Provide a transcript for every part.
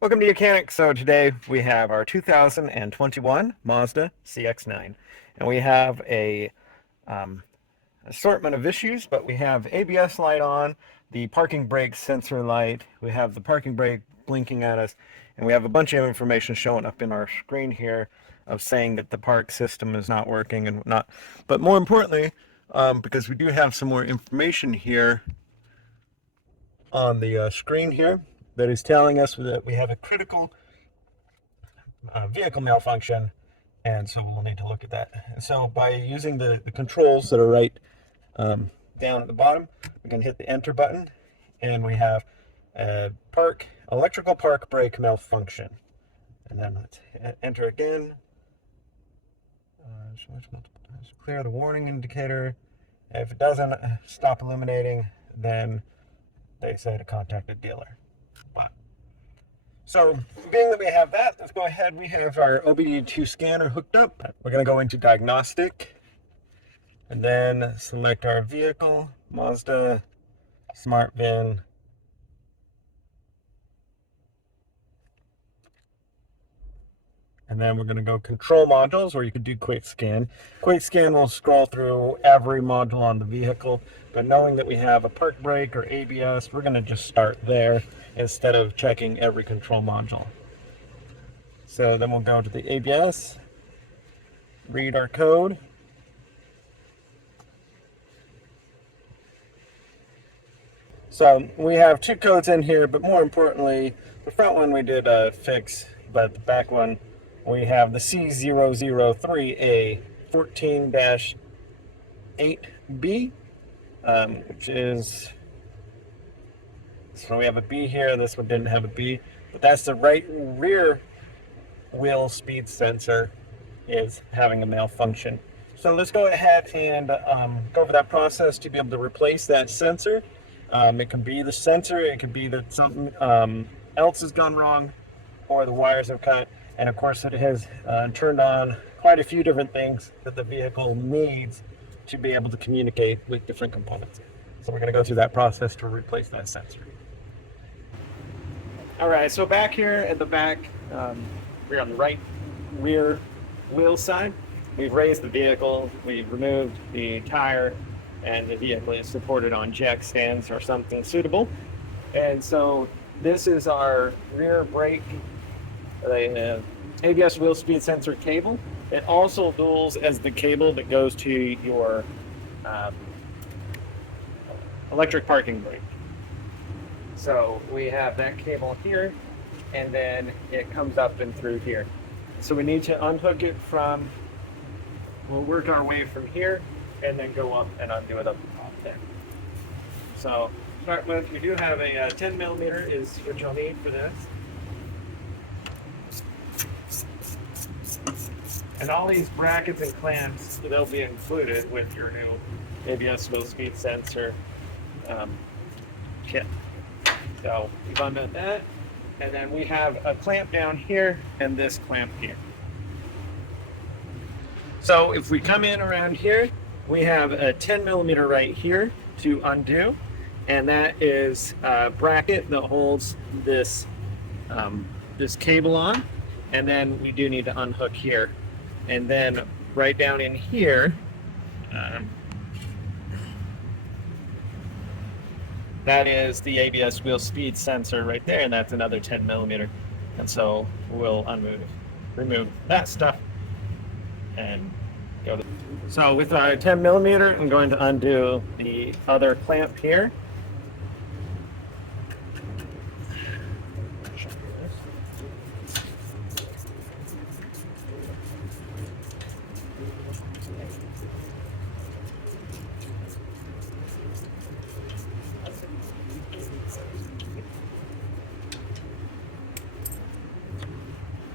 Welcome to Mechanic. So today we have our 2021 Mazda CX-9, and we have a assortment of issues, but we have ABS light on, the parking brake sensor light, we have the parking brake blinking at us, and we have a bunch of information showing up in our screen here of saying that the park system is not working and whatnot. But more importantly, because we do have some more information here on the screen here that is telling us that we have a critical vehicle malfunction, and so we'll need to look at that. And so by using the controls that are right down at the bottom, we can hit the enter button, and we have a electrical park brake malfunction. And then let's enter again. Clear the warning indicator. If it doesn't stop illuminating, then they say to contact a dealer. So, being that we have that, let's go ahead. We have our OBD2 scanner hooked up. We're going to go into diagnostic and then select our vehicle, Mazda, Smart VIN. And then we're going to go control modules, where you could do quick scan. Quick scan will scroll through every module on the vehicle, but knowing that we have a park brake or ABS, we're going to just start there instead of checking every control module. So then we'll go to the ABS, read our code. So we have two codes in here, but more importantly, the front one we did fix, but the back one, we have the C003A 14-8B, which is, so we have a B here. This one didn't have a B, but that's the right rear wheel speed sensor is having a malfunction. So let's go ahead and go over that process to be able to replace that sensor. It could be the sensor, it could be that something else has gone wrong, or the wires have cut. And of course, it has turned on quite a few different things that the vehicle needs to be able to communicate with different components. So we're going to go through that process to replace that sensor. All right, so back here at the back, we're on the right rear wheel side. We've raised the vehicle, we've removed the tire, and the vehicle is supported on jack stands or something suitable. And so this is our rear brake, the ABS wheel speed sensor cable. It also duals as the cable that goes to your electric parking brake. So we have that cable here, and then it comes up and through here. So we need to unhook it from, we'll work our way from here, and then go up and undo it up the top there. So start with, we do have a 10 millimeter is what you'll need for this. And all these brackets and clamps, they'll be included with your new ABS wheel speed sensor kit. So we've undone that, and then we have a clamp down here and this clamp here. So if we come in around here, we have a 10 millimeter right here to undo, and that is a bracket that holds this this cable on, and then we do need to unhook here. And then right down in here, that is the ABS wheel speed sensor right there, and that's another 10 millimeter. And so we'll remove that stuff and go to. So with our 10 millimeter, I'm going to undo the other clamp here.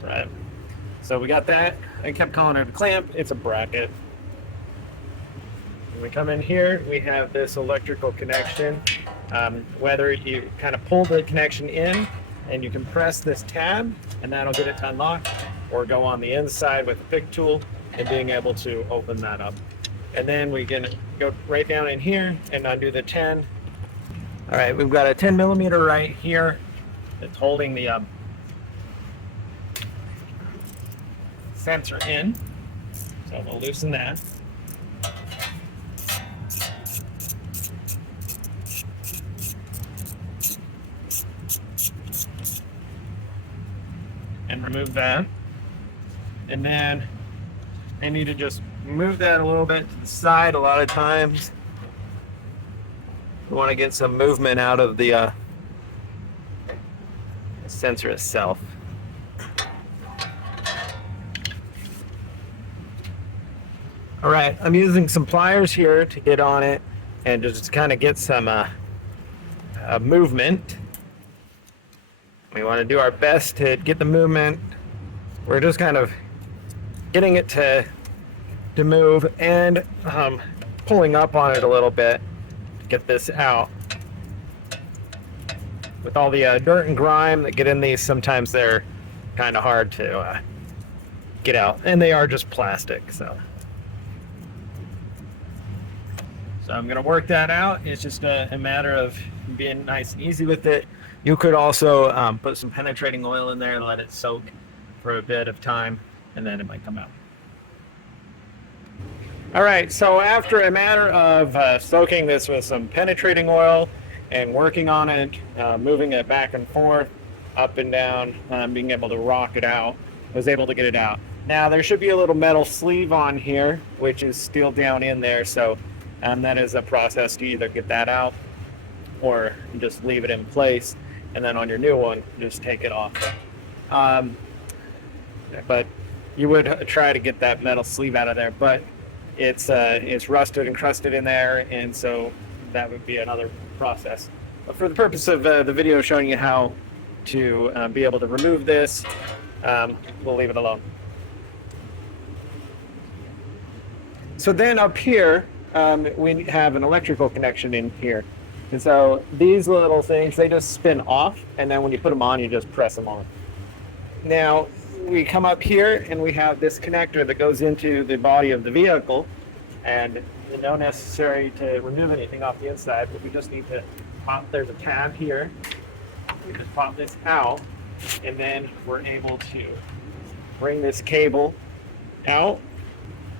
Right. So we got that. I kept calling it a clamp. It's a bracket. When we come in here, we have this electrical connection. Whether you kind of pull the connection in and you can press this tab and that'll get it to unlock, or go on the inside with a pick tool and being able to open that up. And then we can go right down in here and undo the 10. All right, we've got a 10 millimeter right here. It's holding the sensor in. So we'll loosen that. And remove that. And then I need to just move that a little bit to the side. A lot of times we want to get some movement out of the sensor itself. All right, I'm using some pliers here to get on it and just kind of get some movement. We want to do our best to get the movement. We're just kind of getting it to move and pulling up on it a little bit to get this out. With all the dirt and grime that get in these, sometimes they're kind of hard to get out, and they are just plastic. So I'm going to work that out. It's just a matter of being nice and easy with it. You could also put some penetrating oil in there and let it soak for a bit of time, and then it might come out. All right, so after a matter of soaking this with some penetrating oil and working on it, moving it back and forth, up and down, being able to rock it out, I was able to get it out. Now there should be a little metal sleeve on here, which is still down in there, so that is a process to either get that out or just leave it in place, and then on your new one, just take it off. But you would try to get that metal sleeve out of there, but it's rusted and crusted in there, and so that would be another process. But for the purpose of the video showing you how to be able to remove this, we'll leave it alone. So then up here, we have an electrical connection in here. And so these little things, they just spin off, and then when you put them on, you just press them on. Now, we come up here and we have this connector that goes into the body of the vehicle, and no necessary to remove anything off the inside, but we just need to pop, there's a tab here. We just pop this out, and then we're able to bring this cable out.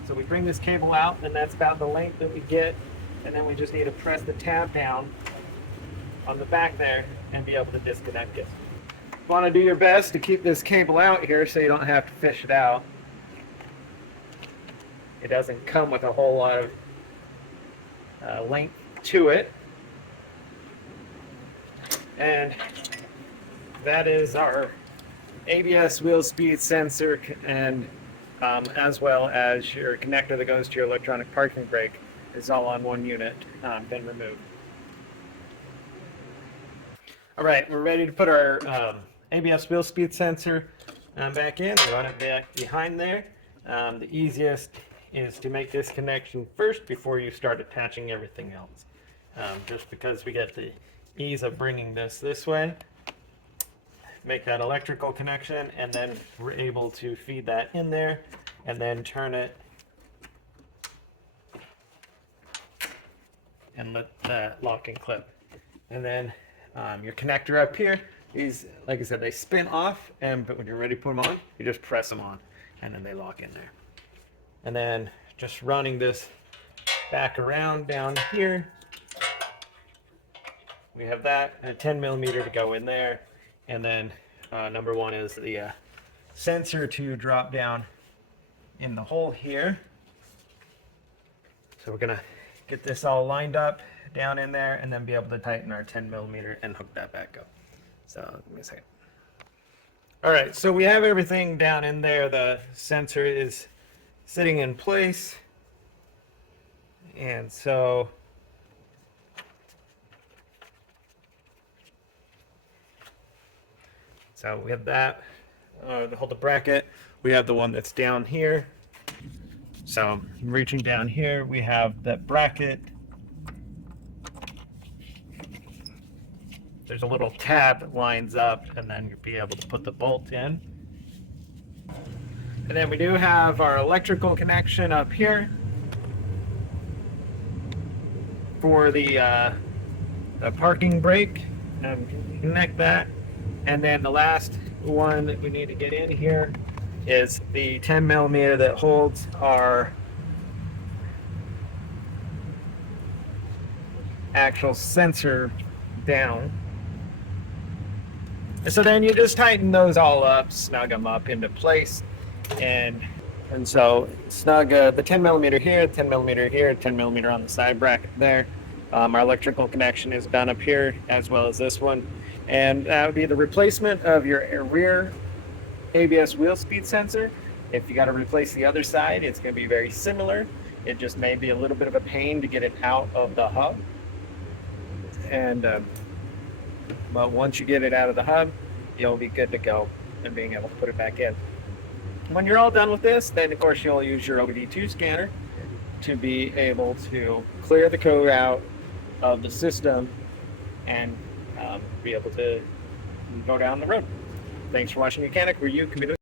So we bring this cable out, and that's about the length that we get, and then we just need to press the tab down on the back there and be able to disconnect it. You want to do your best to keep this cable out here so you don't have to fish it out. It doesn't come with a whole lot of length to it. And that is our ABS wheel speed sensor, and as well as your connector that goes to your electronic parking brake is all on one unit, been removed. All right, we're ready to put our ABS wheel speed sensor back in. Run it back behind there. The easiest is to make this connection first before you start attaching everything else. Just because we get the ease of bringing this way. Make that electrical connection, and then we're able to feed that in there and then turn it and let that lock and clip. And then your connector up here, these, like I said, they spin off, but when you're ready to put them on, you just press them on and then they lock in there. And then just running this back around down here, we have that, a 10 millimeter to go in there. And then number one is the sensor to drop down in the hole here. So we're gonna get this all lined up down in there and then be able to tighten our 10 millimeter and hook that back up. So give me a second. All right, so we have everything down in there. The sensor is sitting in place. And so we have that to hold the bracket. We have the one that's down here. So reaching down here, we have that bracket. There's a little tab that lines up, and then you'll be able to put the bolt in. And then we do have our electrical connection up here for the parking brake. Connect that. And then the last one that we need to get in here is the 10 millimeter that holds our actual sensor down. So then you just tighten those all up, snug them up into place, and so snug the 10 millimeter here, 10 millimeter here, 10 millimeter on the side bracket there. Our electrical connection is done up here as well as this one, and that would be the replacement of your rear ABS wheel speed sensor. If you got to replace the other side, it's going to be very similar. It just may be a little bit of a pain to get it out of the hub, and but once you get it out of the hub, you'll be good to go and being able to put it back in. When you're all done with this, then of course you'll use your OBD2 scanner to be able to clear the code out of the system and be able to go down the road. Thanks for watching Mechanic, where you can be